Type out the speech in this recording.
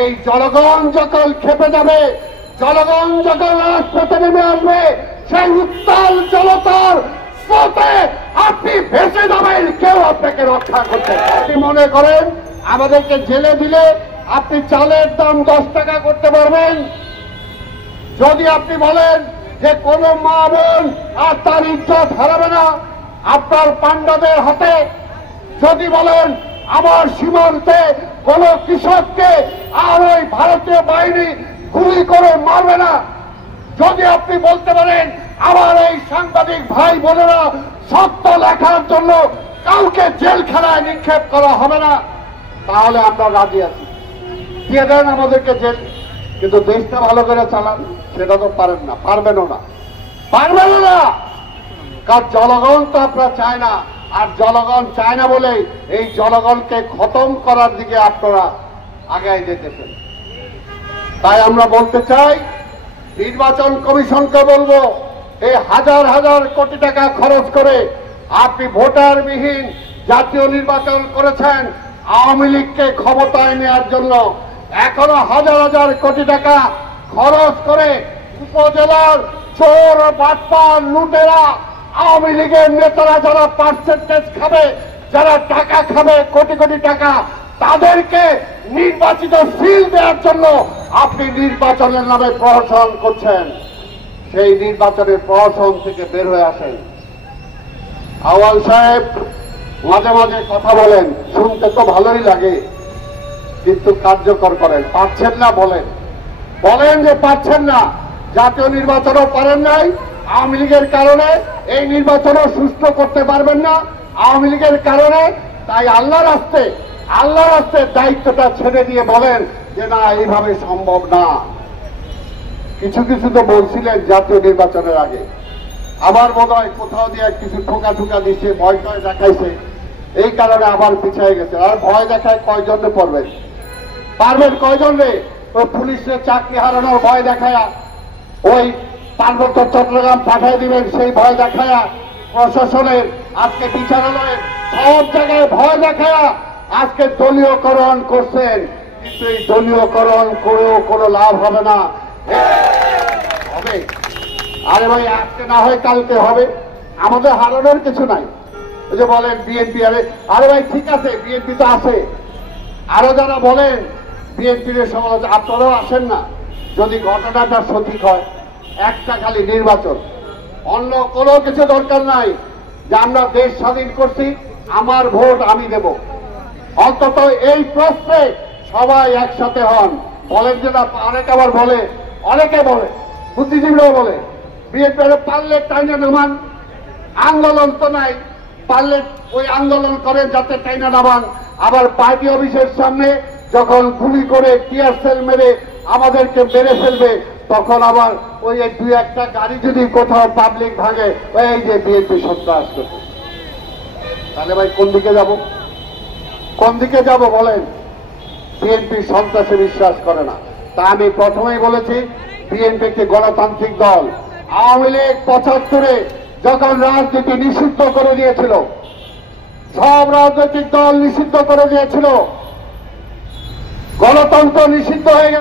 এই জনগণ যখন খেপে যাবে, জনগণ যখন রাজপথে নেমে আসবে, সেই উত্তাল জনতার স্রোতে আপনি ভেসে যাবেন, কেউ আপনাকে রক্ষা করতে। আপনি মনে করেন আমাদেরকে জেলে দিলে আপনি চালের দাম 10 টাকা করতে পারবেন? যদি আপনি বলেন যে কোন মা বোন আর তার ইজ্জত হারাবে না আপনার পান্ডাদের হাতে, যদি বলেন আমার সীমান্তে কোন কৃষককে আর ওই ভারতীয় বাহিনী গুলি করে মারবে না, যদি আপনি বলতে পারেন আমার এই সাংবাদিক ভাই বোনেরা সত্য লেখার জন্য কাউকে জেলখানায় নিক্ষেপ করা হবে না, তাহলে আমরা রাজি আছি, দিয়ে দেন আমাদেরকে জেল। কিন্তু দেশটা ভালো করে চালান সেটা তো পারেন না, পারবেনও না, পারবেনও না। কারণ জনগণ তো আপনারা চায় না, আর জনগণ চায় না বলে এই জনগণকে খতম করার দিকে আপনারা আগায় যেতেছেন। তাই আমরা বলতে চাই, নির্বাচন কমিশনকে বলবো, এই হাজার হাজার কোটি টাকা খরচ করে আপনি ভোটারবিহীন জাতীয় নির্বাচন করেছেন আওয়ামী লীগকে ক্ষমতায় নেওয়ার জন্য, এখনো হাজার হাজার কোটি টাকা খরচ করে উপজেলার চোর বাটপার লুটেরা আওয়ামী লীগের নেতারা যারা পার্সেন্টেজ খাবে, যারা টাকা খাবে কোটি কোটি টাকা, তাদেরকে নির্বাচিত সিল দেওয়ার জন্য আপনি নির্বাচনের নামে প্রহসন করছেন। সেই নির্বাচনের প্রহসন থেকে বের হয়ে আসেন। আওয়াল সাহেব মাঝে মাঝে কথা বলেন, শুনতে তো ভালোই লাগে, কিন্তু কার্যকর করেন পারছেন না। বলেন যে পারছেন না, জাতীয় নির্বাচনও পারেন নাই আওয়ামী লীগের কারণে, এই নির্বাচনও সুষ্ঠু করতে পারবেন না আওয়ামী লীগের কারণে। তাই আল্লাহর রাস্তে দায়িত্বটা ছেড়ে দিয়ে বলেন যে না, এইভাবে সম্ভব না। কিছু কিছু তো বলছিলেন জাতীয় নির্বাচনের আগে, আবার বোধ হয় কোথাও দিয়ে কিছু ঠোকা দিচ্ছে, ভয় টয় দেখাইছে, এই কারণে আবার পিছিয়ে গেছে। আর ভয় দেখায় কয়জনে পারবেন কয়জনে? ওই পুলিশের চাকরি হারানোর ভয় দেখায়া, ওই পার্বত্য চট্টগ্রাম পাঠিয়ে দিবেন সেই ভয় দেখায়া, প্রশাসনের আজকে বিচারালয়ের সব জায়গায় ভয় দেখায়া আজকে দলীয়করণ করছেন। কিন্তু এই দলীয়করণ করেও কোনো লাভ হবে না। হবে আরে ভাই, আজকে না হয় কালকে হবে, আমাদের হারানোর কিছু নাই। এই যে বলেন বিএনপি, আরে ভাই ঠিক আছে, বিএনপি তো আছে। আরো যারা বলেন বিএনপির সমালোচনা, আপনারাও আসেন না। যদি ঘটনাটা সঠিক হয়, একটা খালি নির্বাচন, অন্য কোনো কিছু দরকার নাই, যে আমরা দেশ স্বাধীন করছি, আমার ভোট আমি দেব। অন্তত এই প্রশ্নে সবাই একসাথে হন। বলেন যে না, অনেকে বলে বুদ্ধিজীবীরাও বলে বিএনপি পারলে টাইনা নামান, আন্দোলন তো নাই, পারলে ওই আন্দোলন করেন যাতে টাইনা নামান। আবার পার্টি অফিসের সামনে যখন গুলি করে টিয়ার সেল মেরে আমাদেরকে মেরে ফেলবে, তখন আবার ওই 2-1টা গাড়ি যদি কোথাও পাবলিক ভাঙে, এই যে বিএনপি সন্ত্রাস করবে। তাহলে ভাই কোন দিকে যাব বলেন? বিএনপি সন্ত্রাসে বিশ্বাস করে না। তা আমি প্রথমেই বলেছি, বিএনপি একটি গণতান্ত্রিক দল। আওয়ামী লীগ 75-এ যখন রাজনীতি নিষিদ্ধ করে দিয়েছিল, সব রাজনৈতিক দল নিষিদ্ধ করে দিয়েছিল, গণতন্ত্র নিষিদ্ধ হয়ে গেছে।